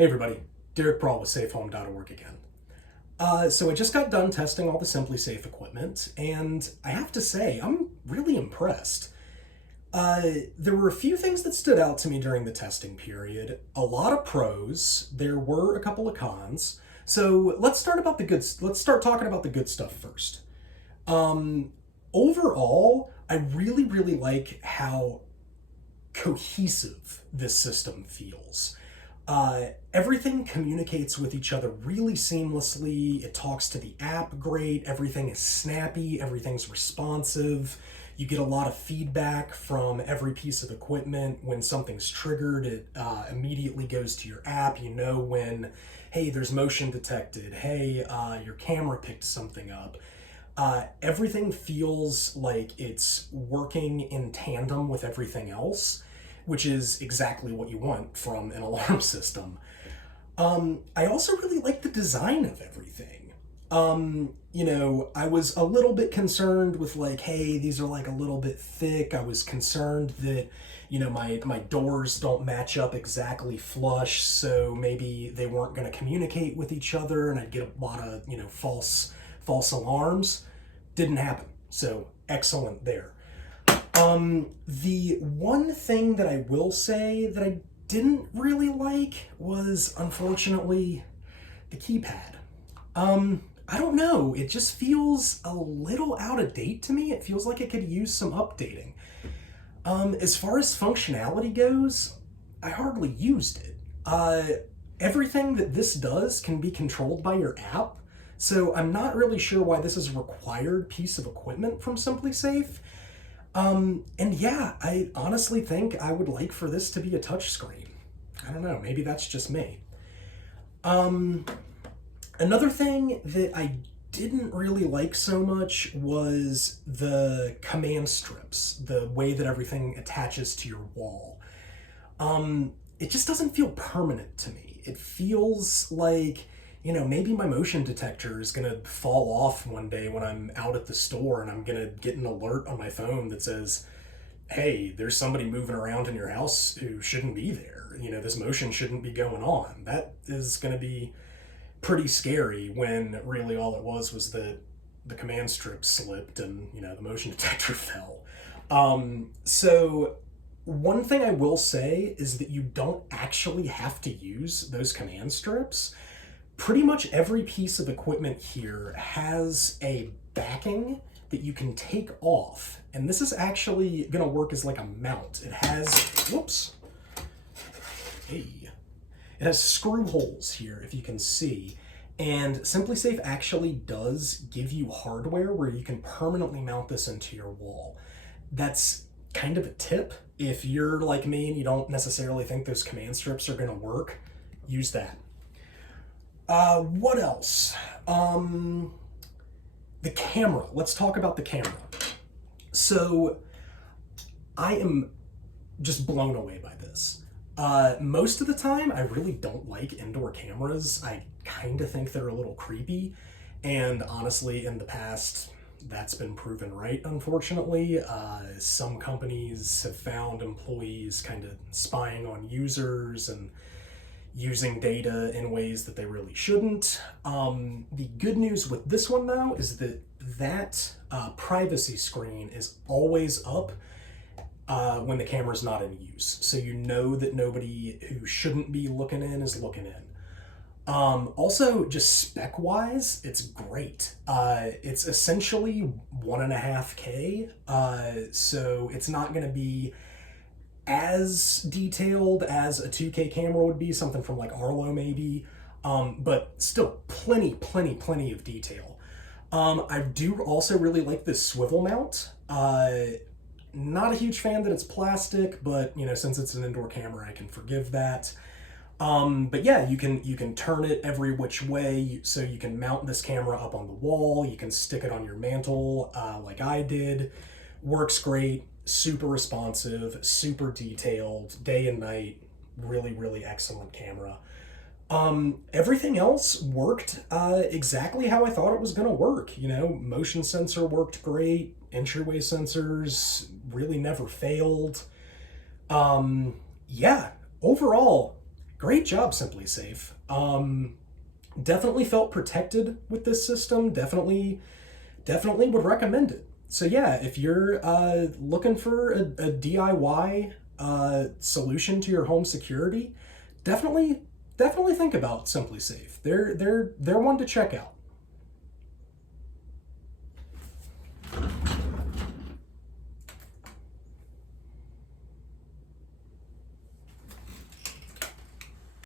Hey everybody, Derek Brawl with SafeHome.org again. So I just got done testing all the SimpliSafe equipment, and I have to say, I'm really impressed. There were a few things that stood out to me during the testing period. A lot of pros. There were a couple of cons. So let's start talking about the good stuff first. Overall, I really like how cohesive this system feels. Everything communicates with each other really seamlessly. It talks to the app great. Everything is snappy. Everything's responsive. You get a lot of feedback from every piece of equipment. When something's triggered, it immediately goes to your app. You know when, hey, there's motion detected. Hey, your camera picked something up. Everything feels like it's working in tandem with everything else, which is exactly what you want from an alarm system. I also really like the design of everything. I was a little bit concerned with like, hey, these are like a little bit thick. I was concerned that, my doors don't match up exactly flush, so maybe they weren't going to communicate with each other and I'd get a lot of, false alarms. Didn't happen. So excellent there. The one thing that I will say that I didn't really like was, unfortunately, the keypad. I don't know, it just feels a little out of date to me. It feels like it could use some updating. As far as functionality goes, I hardly used it. Everything that this does can be controlled by your app, so I'm not really sure why this is a required piece of equipment from SimpliSafe. And yeah, I honestly think I would like for this to be a touchscreen. I don't know, maybe that's just me. Another thing that I didn't really like so much was the command strips, the way that everything attaches to your wall. It just doesn't feel permanent to me. It feels like, maybe my motion detector is gonna fall off one day when I'm out at the store and I'm gonna get an alert on my phone that says, hey, there's somebody moving around in your house who shouldn't be there. This motion shouldn't be going on. That is gonna be pretty scary when really all it was that the command strip slipped and, the motion detector fell. So one thing I will say is that you don't actually have to use those command strips. Pretty much every piece of equipment here has a backing that you can take off. And this is actually gonna work as like a mount. It has, it has screw holes here, if you can see. And SimpliSafe actually does give you hardware where you can permanently mount this into your wall. That's kind of a tip. If you're like me and you don't necessarily think those command strips are gonna work, use that. What else? The camera. Let's talk about the camera. So I am just blown away by this. Most of the time, I really don't like indoor cameras. I kind of think they're a little creepy. And honestly, in the past, that's been proven right, unfortunately. Some companies have found employees kind of spying on users and using data in ways that they really shouldn't. The good news with this one, though, is that privacy screen is always up when the camera's not in use. So you know that nobody who shouldn't be looking in is looking in. Also, just spec-wise, it's great. It's essentially 1.5K, so it's not going to be as detailed as a 2K camera would be, something from like Arlo maybe, but still plenty of detail. I do also really like this swivel mount. Not a huge fan that it's plastic, but since it's an indoor camera, I can forgive that. But yeah, you can turn it every which way, so you can mount this camera up on the wall, you can stick it on your mantle, like I did. Works great, super responsive, super detailed, day and night, really excellent camera. Everything else worked exactly how I thought it was gonna work. Motion sensor worked great, entryway sensors really never failed. Yeah, overall, Great job, SimpliSafe. Definitely felt protected with this system. Definitely would recommend it. So yeah, if you're looking for a DIY solution to your home security, definitely think about SimpliSafe. They're one to check out.